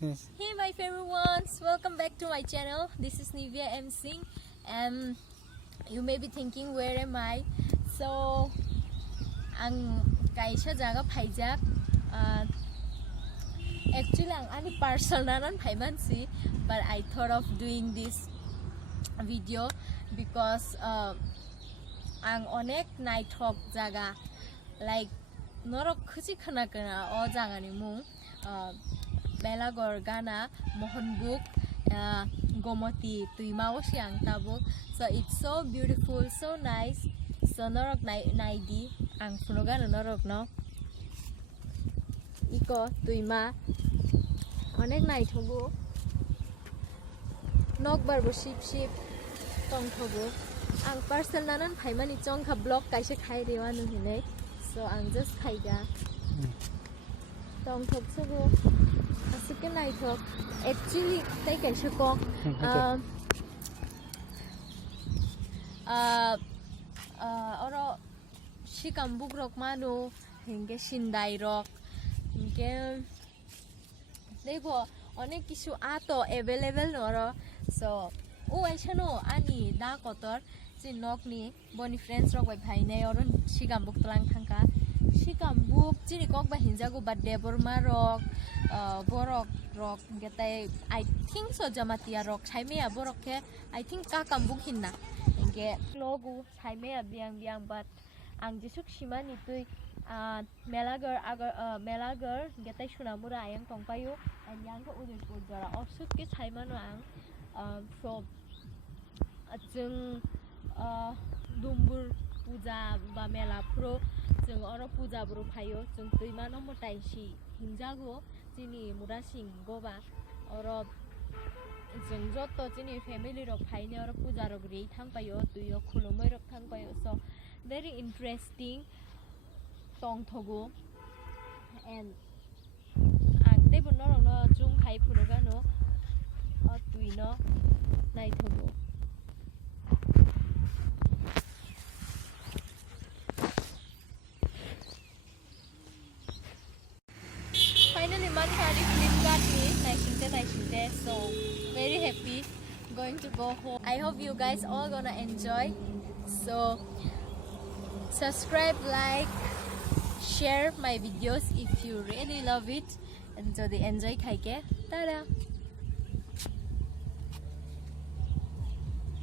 Yes. Hey my favorite ones, welcome back to my channel. This is Nivea M. Singh and you may be thinking where am I? So ang kaisa jaga phaijak actually ang ani parcel nanan phaimansi, but I thought of doing this video because ang onek naithok jaga like norok khuji khana kana o jaga ni mung Melagor Gana Mohanbuk Gomoti Tuimao Siang Tabuk. So it's so beautiful, so nice. So norok naidi ang funogan norok no iko tuima onek nai thobu nokbar bo ship tong thobu ang parcel nanan phaimani chongkha block kaise khai dewa nu hine. So ang just khaiga tong thok sobo asuke nai thok actually tai kaise ko oro shikambuk rok manu hinge shindai rok hinge debo onek kisu ato available noro. So o aishano ani da kotor je nokni boni friends rok bai bhaine oro shikambuk tlang thangka shikambuk chini kok ba hinjago ba deborma rok borok rok getai I think so jamatia rok saimea borok ke I think ka kambuk hinna inge logu saimea biang but ang jesuk simani tui melagar getai sunamura ayang tongpayu and yang ko udin pujara osuk ke saimano ang so jeng dumbur puja ba mela pro jeng oro puja bro phayo jeng tuimano motai si hinjago jini Murasingh goba oro jeng joto jini family rok phaine oro puja rok rei thangpayo tuyo khulumoi rok thangpayo. So very interesting tong thogo and ang tebo norok no zoom khai phurogano tuino nai thogo. Finally, man hari Flipkart ni naishinte. So very happy going to go home. I hope you guys all gonna enjoy. So subscribe, like, share my videos if you really love it and so they enjoy. Tada.